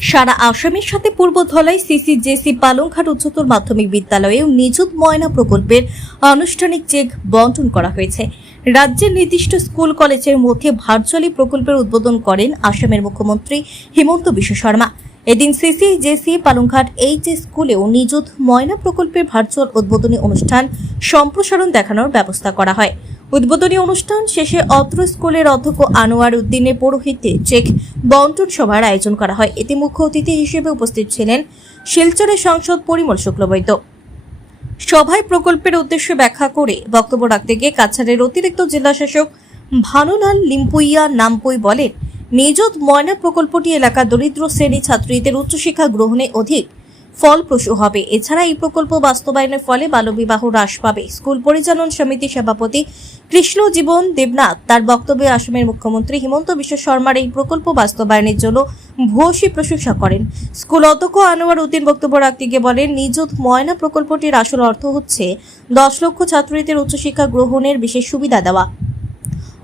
সারা আসামের সাথে পূর্ব Dhalai CC JC Palanghat উচ্চতর মাধ্যমিক বিদ্যালয়েও নিযুত ময়না প্রকল্পের আনুষ্ঠানিক চেক বন্টন করা হয়েছে। রাজ্যের নির্দিষ্ট স্কুল কলেজের মধ্যে ভার্চুয়ালি প্রকল্পের উদ্বোধন করেন আসামের মুখ্যমন্ত্রী হিমন্ত বিশ্ব শর্মা। এদিন CC JC Palanghat H S স্কুলেও নিযুত ময়না প্রকল্পের ভার্চুয়াল উদ্বোধনী অনুষ্ঠান সম্প্রসারণ দেখানোর ব্যবস্থা করা হয়। উদ্বোধনী অনুষ্ঠান শেষে অত্র স্কুলের অধ্যক্ষ আনোয়ার উদ্দিনের পৌরোহিত্যে চেক বন্টন সভার আয়োজন করা হয়। এতে মুখ্য অতিথি হিসেবে উপস্থিত ছিলেন শিলচরের সাংসদ পরিমল শুক্লবৈদ্য। সভায় প্রকল্পের উদ্দেশ্য ব্যাখ্যা করে বক্তব্য রাখতে গিয়ে কাছাড়ের অতিরিক্ত জেলাশাসক ভানুলাল লিম্পুইয়া নামপুই বলেন, নিযুত ময়না প্রকল্পটি এলাকার দরিদ্র শ্রেণি ছাত্রীদের উচ্চশিক্ষা গ্রহণে অধিক ফলপ্রসূ হবে। এছাড়া এই প্রকল্প বাস্তবায়নের ফলে বাল্যবিবাহ হ্রাস পাবে। স্কুল পরিচালন সমিতির সভাপতি কৃষ্ণ জীবন দেবনাথ তার বক্তব্যে আসামের মুখ্যমন্ত্রী হিমন্ত বিশ্ব শর্মার এই প্রকল্প বাস্তবায়নের জন্য ভূয়সী প্রশংসা করেন। স্কুল অধ্যক্ষ আনোয়ার উদ্দিন বক্তব্য রাখতে গিয়ে বলেন নিযুত ময়না প্রকল্পটির আসল অর্থ হচ্ছে দশ লক্ষ ছাত্রীদের উচ্চশিক্ষা গ্রহণের বিশেষ সুবিধা দেওয়া।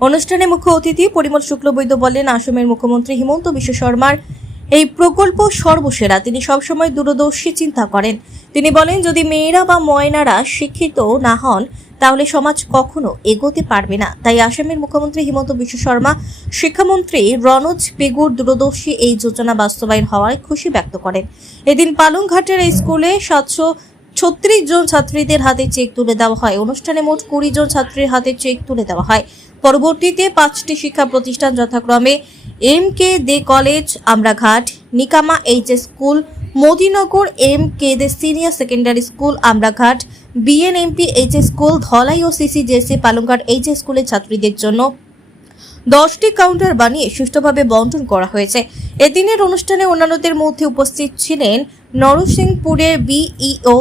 অনুষ্ঠানে মুখ্য অতিথি পরিমল শুক্লবৈদ্য বললেন আসামের মুখ্যমন্ত্রী হিমন্ত বিশ্ব শর্মার এই প্রকল্প সর্বসেরা। তিনি সবসময় দূরদর্শী চিন্তা করেন। তিনি বলেন, যদি মেয়েরা বা ময়নারা শিক্ষিত না হন, তাহলে সমাজ কখনো এগোতে পারবে না। তাই আসামের মুখ্যমন্ত্রী হিমন্ত বিশ্ব শর্মা, শিক্ষামন্ত্রী রনজ পেগুর দূরদর্শী এই যোজনা বাস্তবায়ন হওয়ায় খুশি ব্যক্ত করেন। এদিন পালংঘাটের স্কুলে সাতশো ছত্রিশ জন ছাত্রীদের হাতে চেক তুলে দেওয়া হয়। অনুষ্ঠানে মোট কুড়ি জন ছাত্রীর হাতে চেক তুলে দেওয়া হয়। পরবর্তীতে পাঁচটি শিক্ষা প্রতিষ্ঠান যথাক্রমে M K Dey college, Amraghat, Nikama H school Modinagar M K Dey senior secondary school, Amraghat, BNMP H school, Dhalai ও সিসি জেসি পালংঘাট এইচ স্কুলের ছাত্রীদের জন্য দশটি কাউন্টার বানিয়ে সুষ্ঠুভাবে বন্টন করা হয়েছে। এদিনের অনুষ্ঠানে অন্যান্যদের মধ্যে উপস্থিত ছিলেন নরসিংপুরের BEO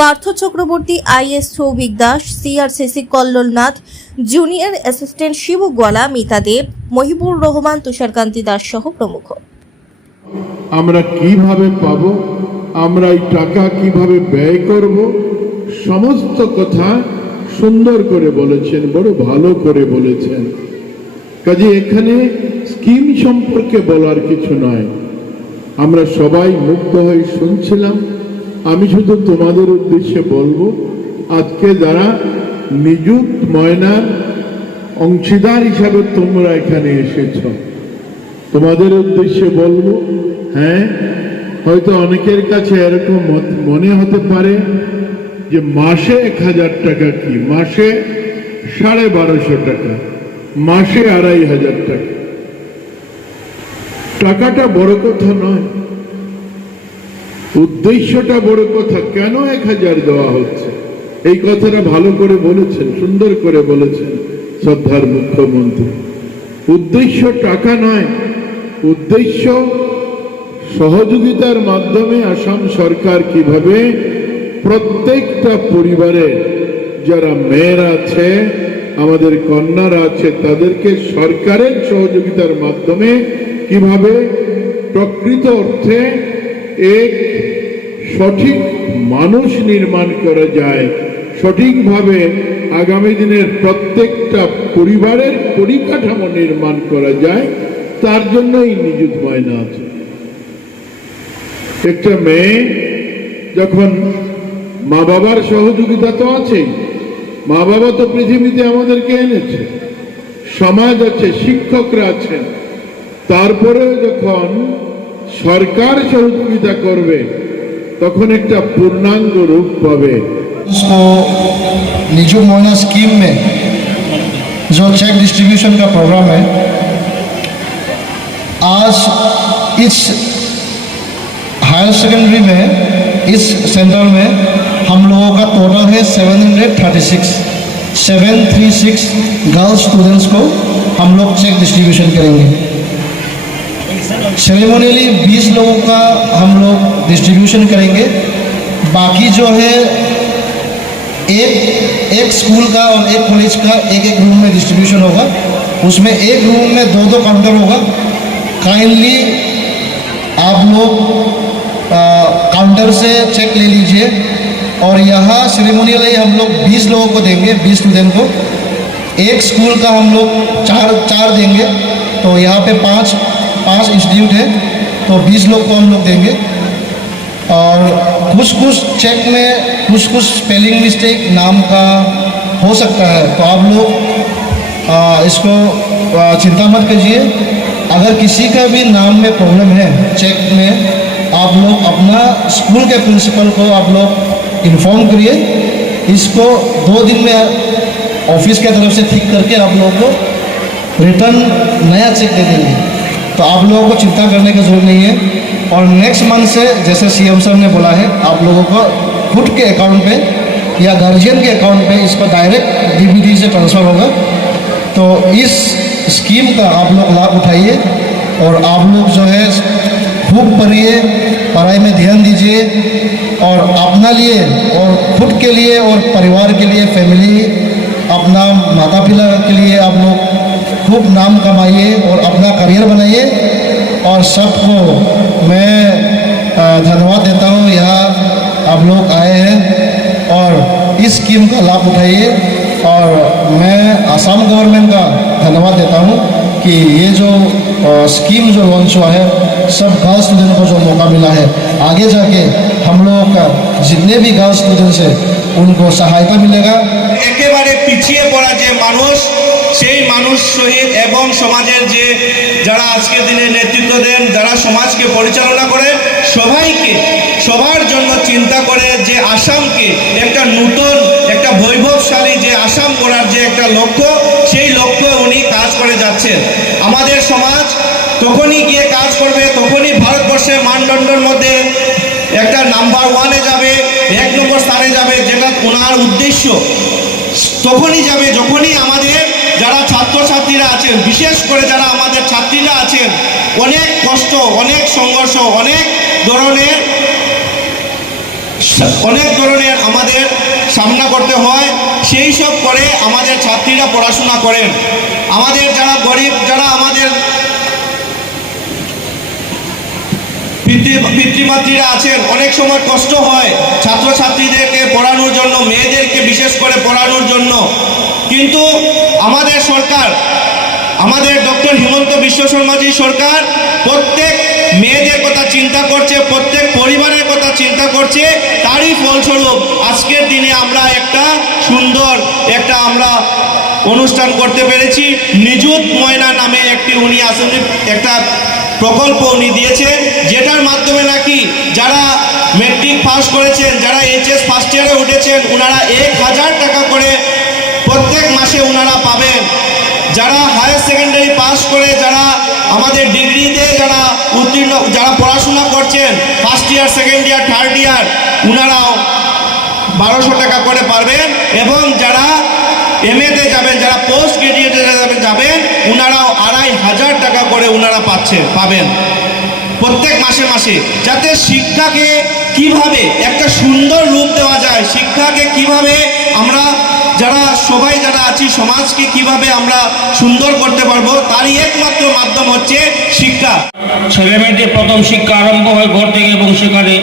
Partha Chakraborty IS Souvik Das CRCC Kallolnath, junior assistant Shibu Goala, Mita Deb, Mahibur Rahman Tusharkanti Das সহ প্রমুখ। আমরা কীভাবে পাব? আমরা এই টাকা কীভাবে ব্যয় করব? সমস্ত কথা সুন্দর করে বলেছেন, বড় ভালো করে বলেছেন। কাজে এখানে স্কিম সম্পর্কে বলার কিছু নয়। আমরা সবাই মুক্ত হয়ে শুনছিলাম। আমি শুধু তোমাদের উদ্দেশ্যে বলব, আজকে যারা নিযুক্ত ময়নার অংশীদার হিসাবে তোমরা এখানে এসেছ, তোমাদের উদ্দেশ্যে বলব হ্যাঁ হয়তো অনেকের কাছে এরকম মনে হতে পারে যে মাসে এক হাজার টাকা কি? মাসে সাড়ে বারোশো টাকা, মাসে আড়াই হাজার টাকা। টাকাটা বড় কথা নয়। উদ্দেশ্যটা বড় কথা, কেন এক হাজার দেওয়া হচ্ছে? এই কথাটা ভালো করে বলেছেন, সুন্দর করে বলেছেন শ্রদ্ধার মুখ্যমন্ত্রী। উদ্দেশ্য টাকা নয়, উদ্দেশ্য সহযোগিতার মাধ্যমে আসাম সরকার কীভাবে প্রত্যেকটা পরিবারে যারা মেয়েরা আছে, আমাদের কন্যারা আছে, তাদেরকে সরকারের সহযোগিতার মাধ্যমে কীভাবে প্রকৃত অর্থে এক সঠিক মানুষ নির্মাণ করা যায়। সঠিকভাবে আগামী দিনের প্রত্যেকটা পরিবারের পরিকাঠামো নির্মাণ করা যায়, তার জন্যই নিযুত ময়না আছে। একটা মেয়ে যখন মা বাবার সহযোগিতা তো আছেই মা বাবা তো পৃথিবীতে আমাদেরকে এনেছে, সমাজ আছে, শিক্ষকরা আছেন। তারপরেও যখন সরকার সহযোগিতা করবে তখন একটা পূর্ণাঙ্গ রূপ পাবে उसको निजू मोइना स्कीम में जो चेक डिस्ट्रीब्यूशन का प्रोग्राम है आज इस हायर सेकेंडरी में इस सेंटर में हम लोगों का टोटल है seven hundred thirty six seven three six girls students को हम लोग चेक डिस्ट्रीब्यूशन करेंगे सेरेमोनियली 20 लोगों का हम लोग डिस्ट्रीब्यूशन करेंगे। बाकी जो है, एक एक स्कूल का और एक कॉलेज का एक एक रूम में डिस्ट्रीब्यूशन होगा। उसमें एक रूम में दो दो काउंटर होगा। काइंडली आप लोग काउंटर से चेक ले लीजिए। और यहाँ सेरेमोनियली हम लोग 20 लोगों को देंगे 20 स्टूडेंट को। एक स्कूल का हम लोग चार चार देंगे। तो यहाँ पे पाँच पाँच इंस्टीट्यूट है तो बीस लोग को हम लोग देंगे। और कुछ कुछ चेक में, कुछ कुछ स्पेलिंग मिस्टेक नाम का हो सकता है तो आप लोग इसको चिंता मत कीजिए। अगर किसी का भी नाम में प्रॉब्लम है चेक में, आप लोग अपना स्कूल के प्रिंसिपल को आप लोग इन्फॉर्म करिए। इसको दो दिन में ऑफ़िस के तरफ़ से ठीक करके आप लोगों को रिटर्न नया चेक दे देंगे। तो आप लोगों को चिंता करने की ज़रूरत नहीं है। और नेक्स्ट मंथ से जैसे सीएम सर ने बोला है, आप लोगों को खुद के अकाउंट पे या गार्जियन के अकाउंट पे इसको डायरेक्ट डीबीटी से ट्रांसफ़र होगा। तो इस स्कीम का आप लोग लाभ उठाइए और आप लोग जो है, खूब पढ़िए, पढ़ाई में ध्यान दीजिए और अपना लिए और खुद के लिए और परिवार के लिए फैमिली अपना माता पिता खूब नाम कमाइए और अपना करियर बनाइए। और सबको मैं धन्यवाद देता हूँ। यहाँ आप लोग आए हैं और इस स्कीम का लाभ उठाइए। और मैं आसाम गवर्नमेंट का धन्यवाद देता हूँ कि ये जो स्कीम जो लॉन्च हुआ है, सब गाँव स्टूडेंट को जो मौका मिला है, आगे जाके हम लोगों का जितने भी गाँव स्टूडेंट्स हैं, उनको सहायता मिलेगा। एक बारे पीछे पड़ा जो मानुष মানুষ সহিত এবং সমাজের যে যারা আজকের দিনে নেতৃত্ব দেন, যারা সমাজকে পরিচালনা করেন সবাইকে, সবার জন্য চিন্তা করে যে আসামকে একটা নূতন, একটা বৈভবশালী যে আসাম করার যে একটা লক্ষ্য, সেই লক্ষ্যে উনি কাজ করে যাচ্ছেন। আমাদের সমাজ তখনই গিয়ে কাজ করবে, তখনই ভারতবর্ষের মানদণ্ডের মধ্যে একটা নাম্বার ওয়ানে যাবে, এক নম্বর স্থানে যাবে, যেটা ওনার উদ্দেশ্য। তখনই যাবে, যখনই আমাদের যারা ছাত্রছাত্রীরা আছেন, বিশেষ করে যারা আমাদের ছাত্রীরা আছেন, অনেক কষ্ট, অনেক সংঘর্ষ, অনেক ধরনের অনেক ধরনের আমাদের সামনা করতে হয়, সেই সব করে আমাদের ছাত্রীরা পড়াশোনা করেন। আমাদের যারা গরিব, যারা আমাদের পিতৃ, পিতৃমাতৃরা আছেন, অনেক সময় কষ্ট হয় ছাত্রছাত্রীদেরকে পড়ানোর জন্য, মেয়েদেরকে বিশেষ করে পড়ানোর জন্য। কিন্তু আমাদের সরকার, আমাদের ডক্টর হিমন্ত বিশ্ব শর্মাজি সরকার প্রত্যেক মেয়েদের কথা চিন্তা করছে, প্রত্যেক পরিবারের কথা চিন্তা করছে, তারই ফলস্বরূপ আজকের দিনে আমরা একটা সুন্দর একটা আমরা অনুষ্ঠান করতে পেরেছি। নিযুত ময়না নামে একটি উনি আসলে একটা প্রকল্প উনি দিয়েছেন, যেটার মাধ্যমে নাকি যারা মেট্রিক পাস করেছেন, যারা এইচএস ফার্স্ট ইয়ারে উঠেছেন ওনারা এক হাজার টাকা করে প্রত্যেক মাসে ওনারা পাবেন। যারা হায়ার সেকেন্ডারি পাস করে, যারা আমাদের ডিগ্রিতে যারা উত্তীর্ণ, যারা পড়াশোনা করছেন first year second year third year ওনারাও বারোশো টাকা করে পারবেন এবং যারা এমএতে যাবেন, যারা পোস্ট গ্রাজুয়েটে যাবেন যাবেন ওনারাও আড়াই হাজার টাকা করে ওনারা পাচ্ছে, পাবেন। প্রত্যেক মাসে মাসে। যাতে শিক্ষাকে কীভাবে একটা সুন্দর রূপ দেওয়া যায়, শিক্ষাকে কীভাবে আমরা যারা সবাই যারা আছি, সমাজকে কীভাবে আমরা সুন্দর করতে পারব, তারই একমাত্র মাধ্যম হচ্ছে শিক্ষা। ছেলে মেয়েদের প্রথম শিক্ষা আরম্ভ হয় ঘর থেকে এবং সেখানে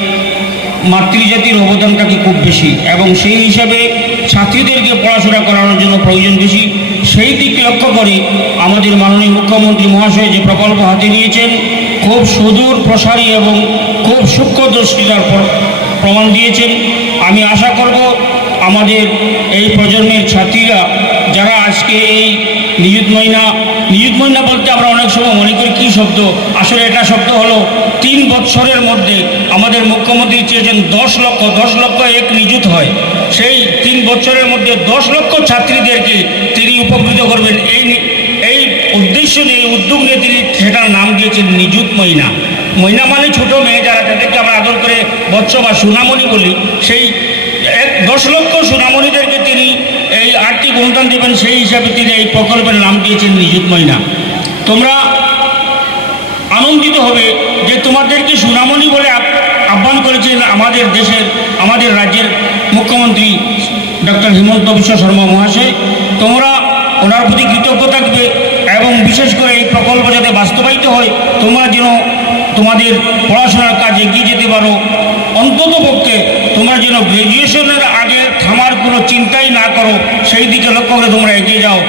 মাতৃজাতির অবদানটাকে খুব বেশি? এবং সেই হিসাবে ছাত্রীদেরকে পড়াশোনা করানোর জন্য প্রয়োজন বেশি। সেই দিক লক্ষ্য করে আমাদের মাননীয় মুখ্যমন্ত্রী মহাশয় যে প্রকল্প হাতে নিয়েছেন, খুব সুদূর প্রসারী এবং খুব সূক্ষ্ম দৃষ্টিতার প্র- প্রমাণ দিয়েছেন। আমি আশা করব আমাদের এই প্রজন্মের ছাত্রীরা, যারা আজকে এই নিযুত মহিনা নিযুত মহিনা বলতে আমরা অনেক সময় মনে করি কী শব্দ? আসলে এটা শব্দ হলো তিন বছরের মধ্যে আমাদের মুখ্যমন্ত্রী চেয়েছেন দশ লক্ষ দশ লক্ষ এক নিযুত হয়। সেই তিন বছরের মধ্যে দশ লক্ষ ছাত্রীদেরকে তিনি উপকৃত করবেন। এই এই উদ্দেশ্য নিয়ে উদ্যোগ নিয়ে তিনি সেটার নাম দিয়েছেন নিযুত মহিনা মহিনা মানে ছোট মেয়ে যারা, তাদেরকে আমরা আদর করে বৎস বা সুনামণি বলি। সেই দশ লক্ষ সুনামণিদেরকে তিনি এই আর্থিক অনুদান দেবেন, সেই হিসাবে তিনি এই প্রকল্পের নাম দিয়েছেন নিযুত মহিনা তোমরা আনন্দিত হবে যে তোমাদেরকে সুনামণি বলে আহ্বান করেছেন আমাদের দেশের, আমাদের রাজ্যের মুখ্যমন্ত্রী ডক্টর হিমন্ত বিশ্ব শর্মা মহাশয়। তোমরা ওনার প্রতি কৃতজ্ঞ থাকবে এবং বিশেষ করে এই প্রকল্প যাতে বাস্তবায়িত হয়, তোমরা যেন তোমাদের পড়াশোনার কাজ এগিয়ে যেতে পারো। অন্তত পক্ষে তোমরা যেন গ্র্যাজুয়েশনের আগে থামার কোনো চিন্তাই না করো, সেই দিকে লক্ষ্য করে তোমরা এগিয়ে যাও।